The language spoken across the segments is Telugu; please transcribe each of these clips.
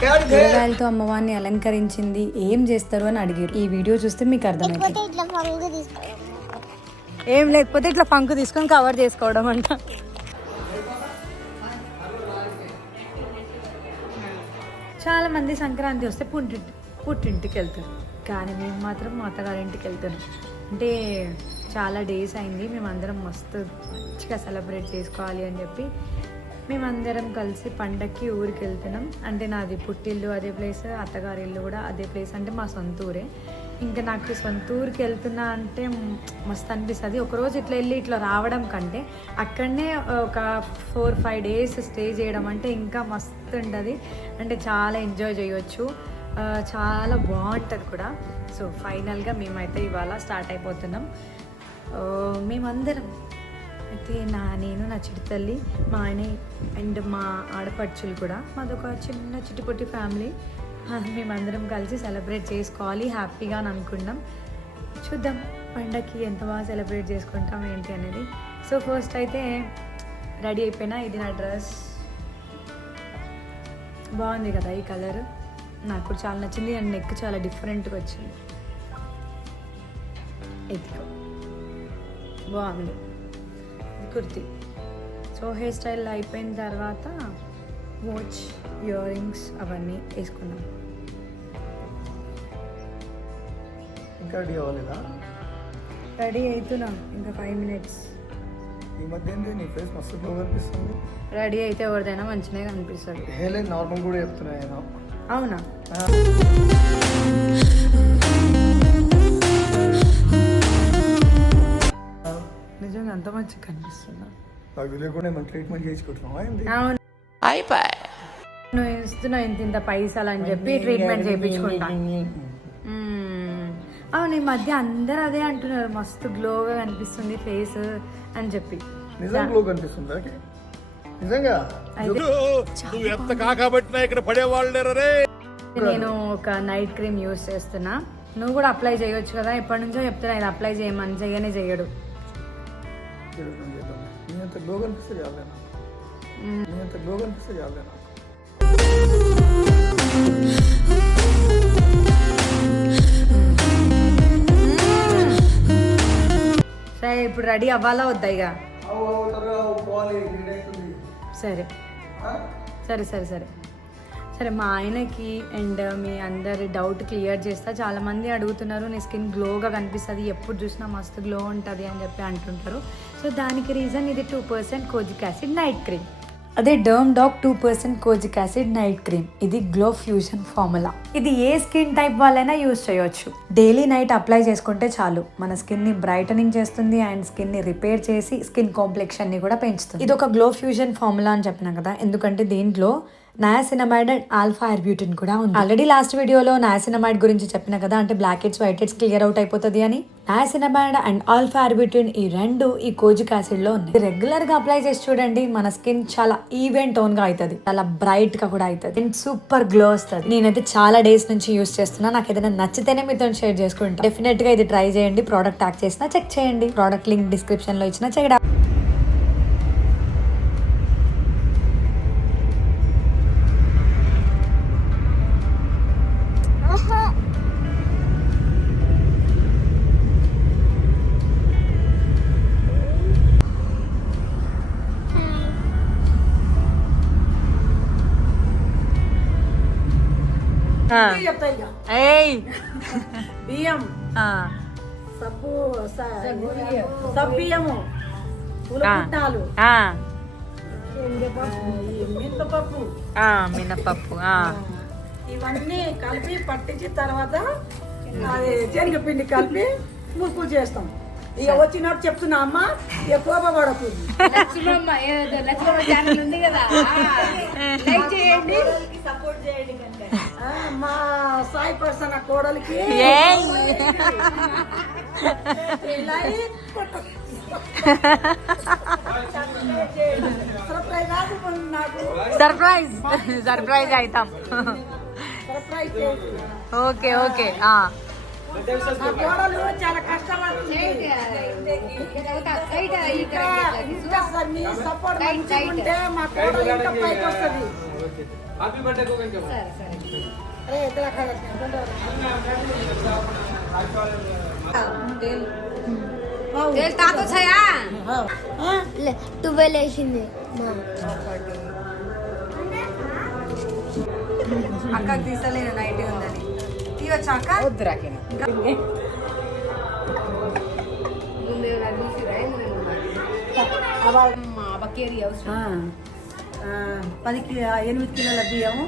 కూరగాయలతో అమ్మవారిని అలంకరించింది, ఏం చేస్తారు అని అడిగారు. ఈ వీడియో చూస్తే మీకు అర్థమైంది. ఏం లేకపోతే ఇట్లా పంకు తీసుకొని కవర్ చేసుకోవడం అంట. చాలా మంది సంక్రాంతి వస్తే పుట్టింటికి వెళ్తారు, కానీ మేము మాత్రం మా అత్తగారింటికి వెళ్తున్నాం. అంటే చాలా డేస్ అయింది, మేమందరం మస్తు మంచిగా సెలబ్రేట్ చేసుకోవాలి అని చెప్పి మేమందరం కలిసి పండక్కి ఊరికి వెళ్తున్నాం. అంటే నాది పుట్టిల్లు అదే ప్లేస్, అత్తగారి ఇల్లు కూడా అదే ప్లేస్, అంటే మా సొంత ఊరే. ఇంకా నాకు సొంత ఊరికి వెళ్తున్నా అంటే మస్తు అనిపిస్తుంది. ఒకరోజు ఇట్లా వెళ్ళి ఇట్లా రావడం కంటే అక్కడనే ఒక 4-5 డేస్ స్టే చేయడం అంటే ఇంకా మస్తు ఉంటుంది. అంటే చాలా ఎంజాయ్ చేయొచ్చు, చాలా బాగుంటుంది కూడా. సో ఫైనల్గా మేమైతే ఇవాళ స్టార్ట్ అయిపోతున్నాం. మేమందరం అయితే నేను నా చిటితల్లి, మా ఆయన అండ్ మా ఆడపడుచులు కూడా, మాదొక చిన్న చిటిపొట్టి ఫ్యామిలీ. మేమందరం కలిసి సెలబ్రేట్ చేసుకోవాలి హ్యాపీగా అని అనుకున్నాం. చూద్దాం పండగకి ఎంత బాగా సెలబ్రేట్ చేసుకుంటాం ఏంటి అనేది. సో ఫస్ట్ అయితే రెడీ అయిపోయినా. ఇది నా డ్రెస్, బాగుంది కదా ఈ కలర్, నాకు చాలా నచ్చింది. అండ్ నెక్ చాలా డిఫరెంట్గా వచ్చింది, ఎత్తుకో బాగుంది కుర్తి. సో హెయిర్ స్టైల్ అయిపోయిన తర్వాత వాచ్, ఇయర్ రింగ్స్ అవన్నీ వేసుకున్నాం. ఇంకా రెడీ అవ్వలేదా? రెడీ అవుతున్నాం, ఇంకా 5 minutes. ఈ మధ్య నీ ఫేస్ మస్తు గ్లో కనిపిస్తుంది. రెడీ అయితే ఎవరిదైనా మంచిగా కనిపిస్తుంది. హేలే నార్మల్ కూడా చెప్తున్నా. అవునా? నిజంగా అంత మంచిగా కనిపిస్తున్నా. ట్రీట్మెంట్ చేసుకుంటున్నావా? అవును, నువ్వు ఇస్తున్నావు ఇంత పైసలు అని చెప్పి ట్రీట్మెంట్ చేయించుకుంటా. అవును, ఈ మధ్య అందరు అదే అంటున్నారు, మస్తు గ్లోగా కనిపిస్తుంది ఫేస్ అని చెప్పి. గ్లో కనిపిస్తుంది నిజంగా. నేను ఒక నైట్ క్రీమ్ యూజ్ చేస్తున్నా, నువ్వు కూడా అప్లై చేయొచ్చు కదా. ఎప్పటి నుంచో చెప్తున్నా ఇది అప్లై చేయమని, చెయ్యనే చెయ్యడు. సరే ఇప్పుడు రెడీ అవ్వాలా వద్దా ఇక? సరే సరే సరే సరే సరే మా ఆయనకి అండ్ మీ అందరి డౌట్ క్లియర్ చేస్తా. చాలామంది అడుగుతున్నారు నీ స్కిన్ గ్లోగా కనిపిస్తుంది, ఎప్పుడు చూసినా మస్తు గ్లో ఉంటుంది అని చెప్పి అంటుంటారు. సో దానికి రీజన్ ఇది 2% కోజిక్ యాసిడ్ నైట్ క్రీమ్. అదే derm doc 2% kojic acid night cream. ఇది గ్లో ఫ్యూజన్ ఫార్ములా. ఇది ఏ స్కిన్ టైప్ వాళ్ళైనా యూజ్ చేయొచ్చు. డైలీ నైట్ అప్లై చేసుకుంటే చాలు, మన స్కిన్ ని బ్రైటనింగ్ చేస్తుంది అండ్ స్కిన్ ని రిపేర్ చేసి స్కిన్ కాంప్లెక్షన్ ని కూడా పెంచుతుంది. ఇది ఒక గ్లో ఫ్యూజన్ ఫార్ములా అని చెప్పినా కదా, ఎందుకంటే దీంట్లో నయాసినమైడ్ అండ్ ఆల్ఫా ఆర్బ్యూటిన్ కూడా ఉంది. ఆల్రెడీ లాస్ట్ వీడియోలో నయాసినమైడ్ గురించి చెప్పిన కదా, అంటే blackheads whiteheads clear out అయిపోతుంది అని. నయాసినమైడ్ అండ్ ఆల్ఫా ఆర్బ్యూటిన్ ఈ రెండు ఈ కోజిక్ యాసిడ్ లో ఉన్నాయి. రెగ్యులర్ గా అప్లై చేసి చూడండి, మన స్కిన్ చాలా ఈవెన్ టోన్ గా అవుతుంది, చాలా బ్రైట్ గా కూడా అవుతుంది అండ్ సూపర్ గ్లో వస్తుంది. నేనైతే చాలా డేస్ నుంచి యూస్ చేస్తున్నా, నాకు ఏదైనా నచ్చితేనే మీతో షేర్ చేసుకుంటా. డెఫినెట్ గా ఇది ట్రై చేయండి. ప్రోడక్ట్ ట్యాగ్ చేసినా చెక్ చేయండి, ప్రోడక్ట్ లింక్ డిస్క్రిప్షన్ లో ఇచ్చిన చెక్. బియ్యం, సబ్బు, సబ్బియ్యము, పులపుట్టాలు, మినపప్పు, మినపప్పు ఇవన్నీ కలిపి పట్టించిన తర్వాత అది శనగపిండి కలిపి మురుకులు చేస్తాం. ఇక వచ్చినట్టు చెప్తున్నా అమ్మ, ఇక కోపపడకు. లక్ష్మమ్మ ఛానల్ ఉంది కదా, లైక్ చేయండి, సపోర్ట్ చేయండి. మా సాయి పర్సన్ కోడలికి సర్ప్రైజ్ సర్ప్రైజ్ అవుతాం. ఓకే ఓకే కోడలు చాలా కష్టపడుతుంది. మీ సపోర్ట్ మంచిగా ఉంటే మా కోడలు ఇంకా పైకి వస్తుంది. టువెల్ వేసింది అక్కకి తీసలేను నైట్ ఉందని తీయొచ్చా అక్క? పదికి 8 కిలోల బియ్యము,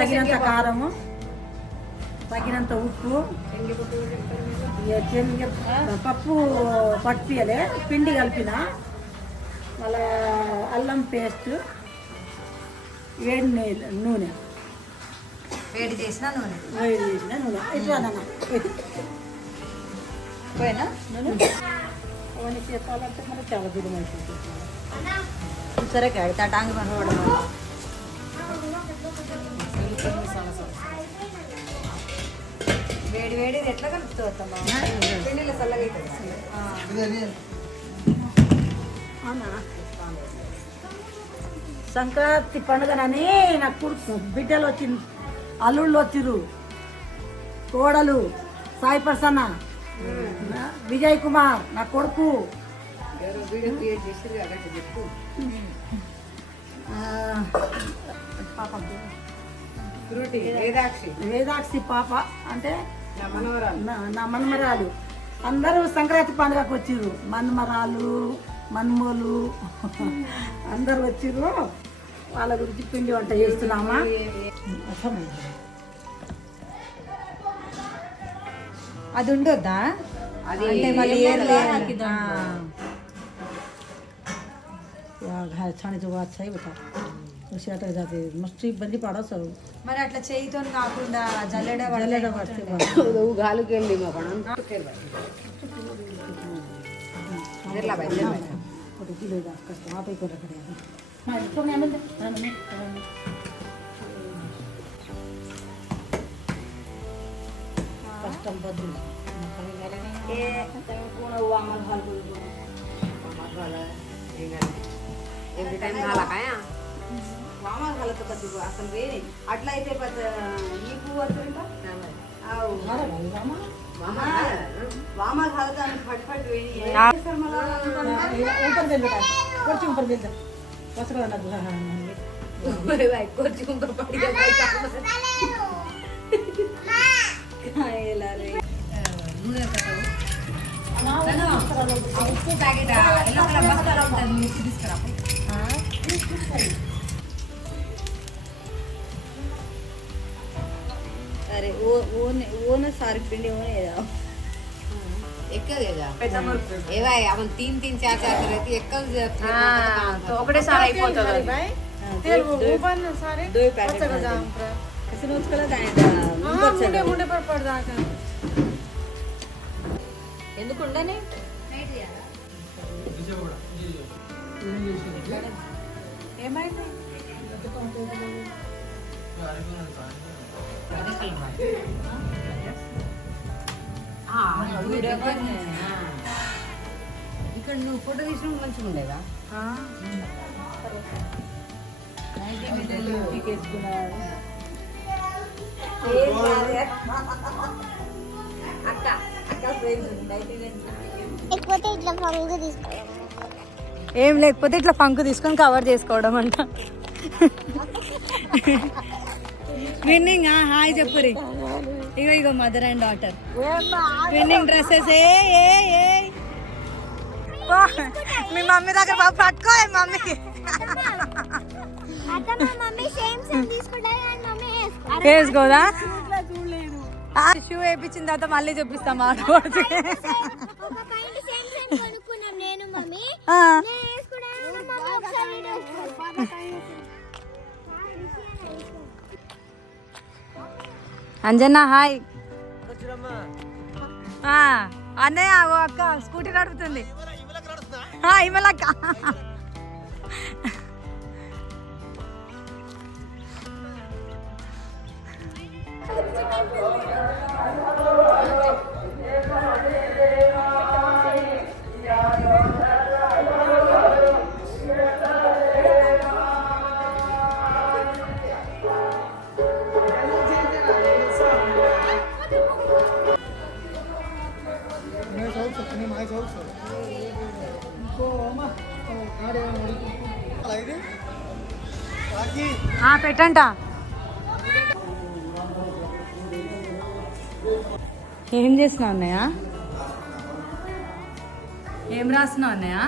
తగినంత కారము, తగినంత ఉప్పు, పప్పు పట్టియలే పిండి కలిపిన, మళ్ళా అల్లం పేస్ట్, వేడి నూనె, వేడి చేసిన నూనె వేడి చేసిన నూనె ఇట్లా పోయినా అవన్నీ చెప్పాలంటే మనకు చాలా దూరం అయిపోతుంది. సరే కడతా టాంగ్ పనుకోవడం వేడి వేడి ఎట్లా కలుపుతూ వస్తామా? పిండిలో చల్లగా అవుతుంది. అవునా? సంక్రాంతి పండుగనని నాకు కొడుకు బిడ్డలు వచ్చింది, అల్లుళ్ళు వచ్చిర్రు, కోడలు సాయి ప్రసన్న, విజయ్ కుమార్ నా కొడుకు, వేదాక్షి పాప అంటే నా మన్మరాలు, అందరూ సంక్రాంతి పండుగకు వచ్చిర్రు, మన్మరాలు మన్మోలు అందరు వచ్చిర్రు. వాళ్ళ గురించి పిండి వంట చేస్తున్నామా? అది ఉండొద్దా? అంటే మళ్ళీ छाने जो बात सही बता उसे अटक जाते मस्ती बंदी पड़ा सब మరి అట్లా చేయితో కాకుండా జల్లెడ जलेड पड़ते कष्टम बदल ఎవ్రీ టైం కాలకాయ వామాలు కలత అసలు వేరే అట్లా అయితే ఈ పువ్వు వస్తుంటా వామాలు కలత పట్టి పట్టి వేడి ऊपर बेल बेटा कुछ ऊपर बेल जा बस कर ना भाई कुछ ऊपर पड़ गया भाई खाएला रे नूने कटाओ ఉప్పు ప్యాకెట్ ఎల్లో కలర్ బస్తాలో ఉంటుంది మిక్సీ తీసుకురా. अरे वो ना सारी पिंडी होने जाओ ఒకటే సారి అయిపోతుంది. ఎందుకు ఉండని ఏమైంది? ఇక్కడ నువ్వు ఫోటో తీసిన మంచిగా ఉండేదా? ఏం లేకపోతే ఇట్లా ఫంక్ తీసుకొని కవర్ చేసుకోవడం అంట. విన్నింగ్ హాయ్ చెప్పురి. ఇగో ఇగో mother and daughter winning dresses. మీ మమ్మీ దగ్గర బాగా పట్టుకో మమ్మీకి వేసుకోదా? షూ వేయించిన తర్వాత మళ్ళీ చూపిస్తాం ఆడుకోవచ్చు. అంజన్న హాయ్. అన్నయ్య ఓ అక్క స్కూటీ నడుపుతుంది. ఇమలక్క పెట్టంట. ఏం చేస్తున్నావు అన్నయ్య? ఏం రాస్తున్నావు అన్నయ్య?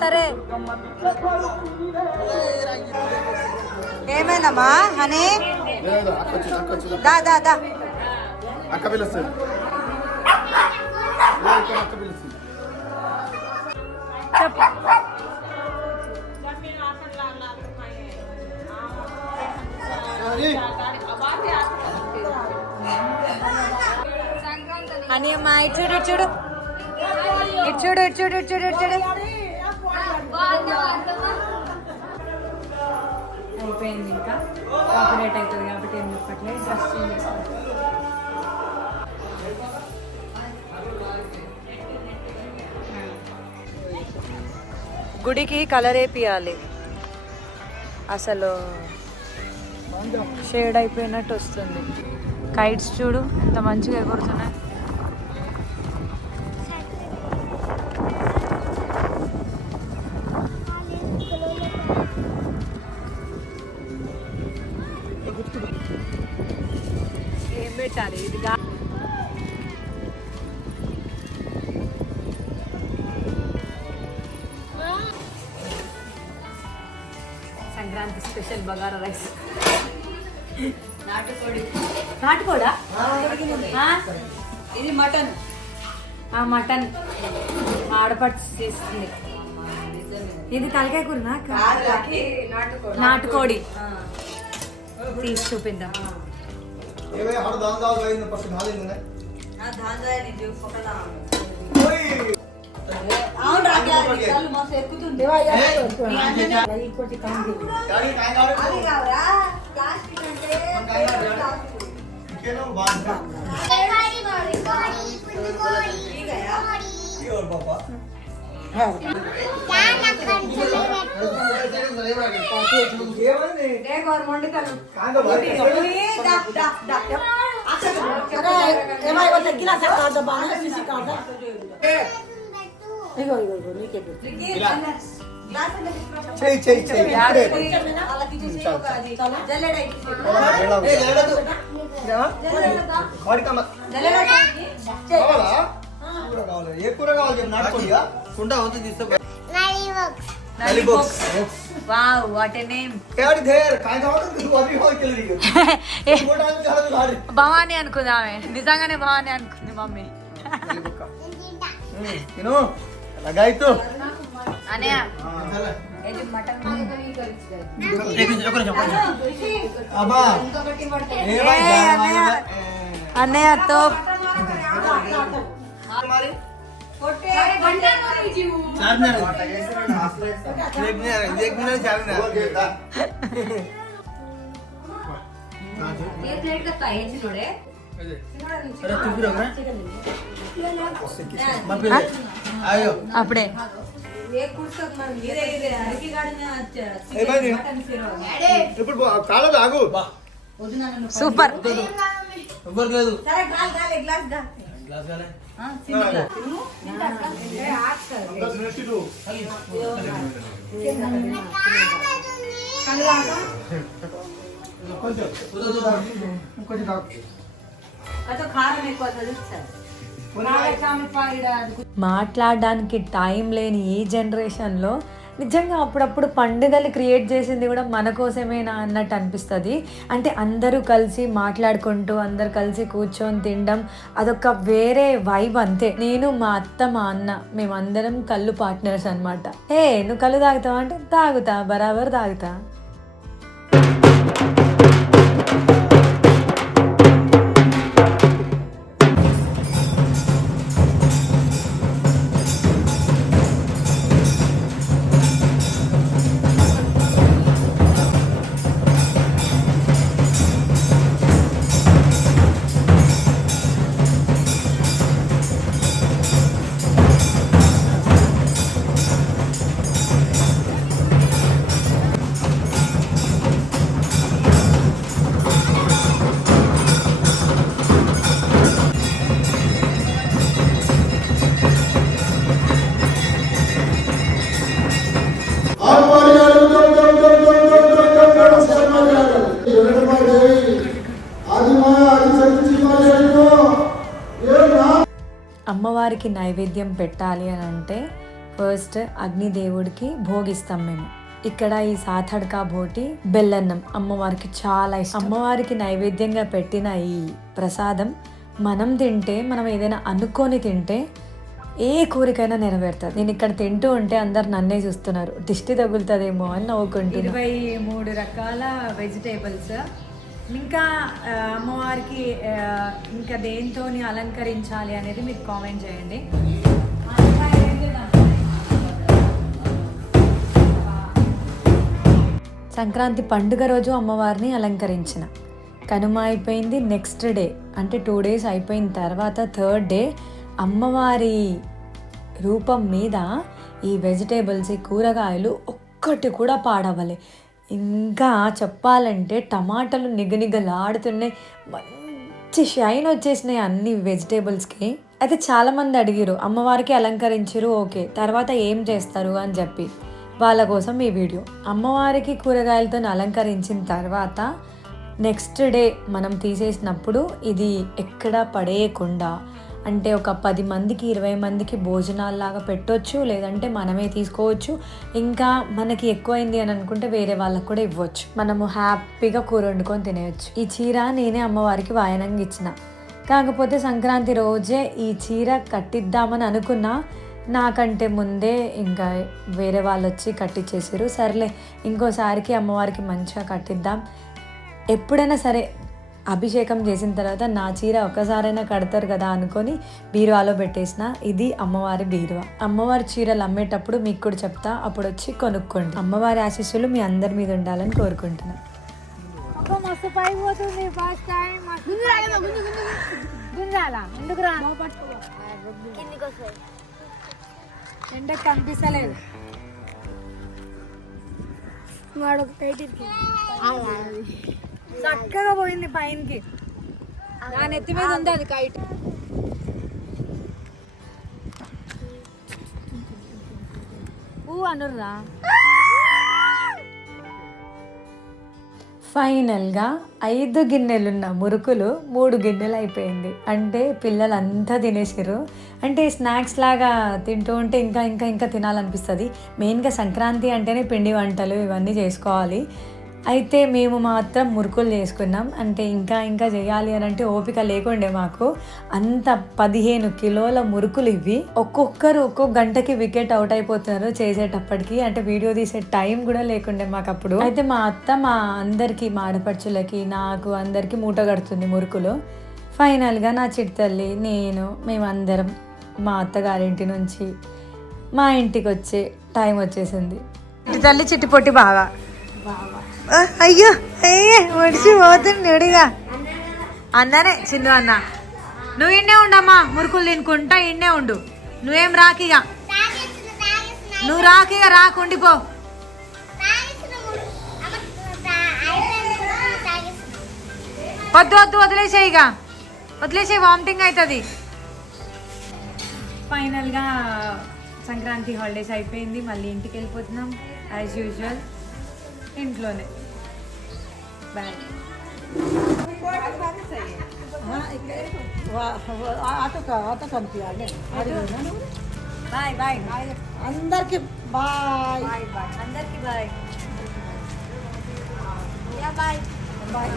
సరే. ఏమైందమ్మా హనీ? దా దా దా. అక్క పిలుస్తుంది. చెప్పు. హనీ అమ్మా ఇటు చూడు ఇటు చూడు ఇటు చూడు ఇటు చూడు ఇటు చూడు ఇటు చూడు. అయిపోయింది. ఇంకా కాపరేట్ అవుతుంది కాబట్టి ఏం చెప్పట్లే. డ్రెస్ చేంజ్ చేసుకోవాలి. గుడికి కలర్ వేపియాలి. అసలు షేడ్ అయిపోయినట్టు వస్తుంది. కైట్స్ చూడు ఎంత మంచిగా ఎగురుతున్నాయి. ఏం పెట్టాలి ఇది? Sankranti special bagara rice. నాటుకోడా? ఇది మటన్. మటన్ ఆడపట్టు చేస్తుంది. ఇది తలకాయ కూర. నాటుకోడి తీసి చూపిద్దాం. ఏ కూర కావాలి? నాటుకోడిగా కుండ అవుతుంది. తీసుకో. Wow what a name. Bhavani అనుకుందామే. నిజంగానే భవానీ అనుకుంది మమ్మీ. అన్నయ్య తో అప్పుడే ఇప్పుడు కాలదు ఆగు. సూపర్. మాట్లాడడానికి టైం లేని ఈ జనరేషన్లో నిజంగా అప్పుడప్పుడు పండుగలు క్రియేట్ చేసింది కూడా మన కోసమేనా అన్నట్టు అనిపిస్తుంది. అంటే అందరూ కలిసి మాట్లాడుకుంటూ అందరు కలిసి కూర్చొని తినడం అదొక వేరే వైబ్ అంతే. నేను మా అత్త మా అన్న మేమందరం కళ్ళు పార్ట్నర్స్ అనమాట. నువ్వు కళ్ళు తాగుతావా అంటే తాగుతా, బరాబర్ తాగుతా. అమ్మవారికి నైవేద్యం పెట్టాలి అని అంటే ఫస్ట్ అగ్నిదేవుడికి భోగిస్తాం మేము. ఇక్కడ ఈ సాతడ్కా బోటి బెల్లన్నం అమ్మవారికి చాలా ఇష్టం. అమ్మవారికి నైవేద్యంగా పెట్టిన ఈ ప్రసాదం మనం తింటే, మనం ఏదైనా అనుకొని తింటే ఏ కోరికైనా నెరవేరుతుంది. నేను ఇక్కడ తింటూ ఉంటే అందరు నన్నే చూస్తున్నారు, దిష్టి తగులుతుందేమో అని నవ్వుకుంటున్నాను. 23 రకాల వెజిటేబుల్స్, ఇంకా అమ్మవారికి ఇంకా దేంతో అలంకరించాలి అనేది మీరు కామెంట్ చేయండి. సంక్రాంతి పండుగ రోజు అమ్మవారిని అలంకరించిన, కనుమ అయిపోయింది. నెక్స్ట్ డే అంటే 2 days అయిపోయిన తర్వాత 3rd day అమ్మవారి రూపం మీద ఈ వెజిటేబుల్స్, ఈ కూరగాయలు ఒక్కటి కూడా పాడవలే. ఇంకా చెప్పాలంటే టమాటాలు నిగనిగలాడుతున్నాయి, మంచి షైన్ వచ్చేసినాయి అన్ని వెజిటేబుల్స్కి. అయితే చాలామంది అడిగారు అమ్మవారికి అలంకరించారు, ఓకే, తర్వాత ఏం చేస్తారు అని చెప్పి. వాళ్ళ కోసం ఈ వీడియో. అమ్మవారికి కూరగాయలతో అలంకరించిన తర్వాత నెక్స్ట్ డే మనం తీసేసినప్పుడు ఇది ఎక్కడా పడేయకుండా, అంటే ఒక 10 మందికి 20 మందికి భోజనాల్లాగా పెట్టవచ్చు, లేదంటే మనమే తీసుకోవచ్చు. ఇంకా మనకి ఎక్కువైంది అని అనుకుంటే వేరే వాళ్ళకు కూడా ఇవ్వచ్చు. మనము హ్యాపీగా కూర వండుకొని తినేయచ్చు. ఈ చీర నేనే అమ్మవారికి వాయనంగా ఇచ్చిన. కాకపోతే సంక్రాంతి రోజే ఈ చీర కట్టిద్దామని అనుకున్నా, నాకంటే ముందే ఇంకా వేరే వాళ్ళు వచ్చి కట్టించేసారు. సర్లే ఇంకోసారికి అమ్మవారికి మంచిగా కట్టిద్దాం. ఎప్పుడైనా సరే అభిషేకం చేసిన తర్వాత నా చీర ఒకసారైనా కడతారు కదా అనుకొని బీరువాలో పెట్టేసిన. ఇది అమ్మవారి బీరువా. అమ్మవారి చీరలు అమ్మేటప్పుడు మీకు కూడా చెప్తా, అప్పుడు వచ్చి కొనుక్కోండి. అమ్మవారి ఆశీస్సులు మీ అందరి మీద ఉండాలని కోరుకుంటున్నాను. ఎండకు కనిపిస్తలేదు, చక్కగా పోయింది పైనకి. నా నెత్తి మీద ఉంది అది కైట్. అనుర్రా. ఫైనల్గా 5 గిన్నెలున్న మురుకులు 3 గిన్నెలు అయిపోయింది. అంటే పిల్లలంతా తినేసారు. అంటే స్నాక్స్ లాగా తింటూ ఉంటే ఇంకా ఇంకా ఇంకా తినాలనిపిస్తుంది. మెయిన్గా సంక్రాంతి అంటేనే పిండి వంటలు ఇవన్నీ చేసుకోవాలి. అయితే మేము మాత్రం మురుకులు చేసుకున్నాం. అంటే ఇంకా ఇంకా చేయాలి అని అంటే ఓపిక లేకుండే మాకు. అంత 15 కిలోల మురుకులు ఇవి. ఒక్కొక్కరు ఒక్కొక్క గంటకి వికెట్ అవుట్ అయిపోతున్నారు చేసేటప్పటికి. అంటే వీడియో తీసే టైం కూడా లేకుండే మాకు అప్పుడు. అయితే మా అత్త మా అందరికి, మా ఆడపడుచులకి, నాకు అందరికి మూట కడుతుంది మురుకులు. ఫైనల్గా నా చిట్టల్లి, నేను, మేమందరం మా అత్తగారింటి నుంచి మా ఇంటికి వచ్చే టైం వచ్చేసింది. తల్లి చిట్టి పొట్టి బాగా అయ్యో ఒడిచి పోతుండేగా అన్ననే చిన్ను అన్న. నువ్వు ఇన్నే ఉండమ్మా, మురుకులు తినుకుంటా ఇన్నే ఉండు. నువ్వేం రాకిగా, నువ్వు రాకిగా రాకుండిపో. వద్దు వద్దు వదిలేసేయిగా, వదిలేసే వామిటింగ్ అవుతుంది. ఫైనల్గా సంక్రాంతి హాలిడేస్ అయిపోయింది, మళ్ళీ ఇంటికి వెళ్ళిపోతున్నాం యాజ్ యూజువల్. ఇంట్లోనే బాయ్. ఆటో కనిపించాలి. బాయ్ బాయ్ అందరికి బాయ్. బాయ్ బాయ్ అందరికి బాయ్. బాయ్.